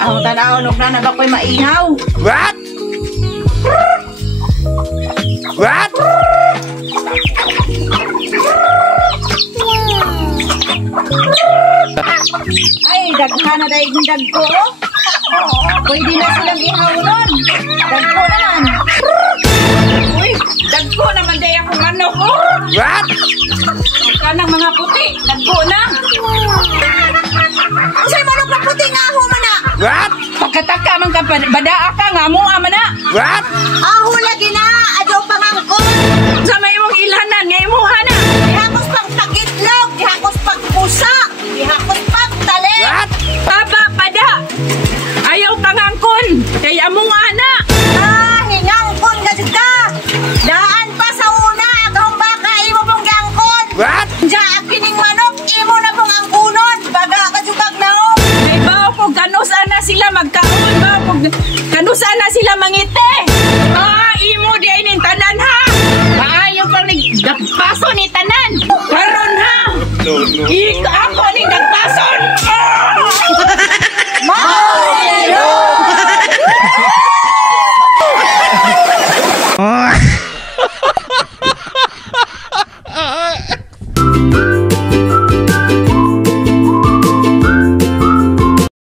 Ang tanaw nuk na nabakoy maihaw. What? What? Ay, daghan na dahil yung dagko. Pwede na silang ihaw nun. Dagko naman. Uy, dagko naman dahil ako manok ko. What? Kanang mga puti, dagko na. Usay manok na puti nga aho man na. What? Pagkataka man ka, badaa ka nga mo ama na. What? Aho lagi na, adyo pangangkon. Sa may mong ilhanan, ngay mo hana. Ihakos pang tagitlog, ihakos pang pusa, ihakos pang tali. What? Papa, pada. Ayaw pangangkon, kaya mong ana. Hingangkon ka ka. Daan pa sa una, agawang baka, imo pong gangkon. What? Diya, kining manok, imo na pong angkunon. Baga ka sukag na o. May bao po, kanusan na sila magkaon. Bao po, kanusan na sila mangiti.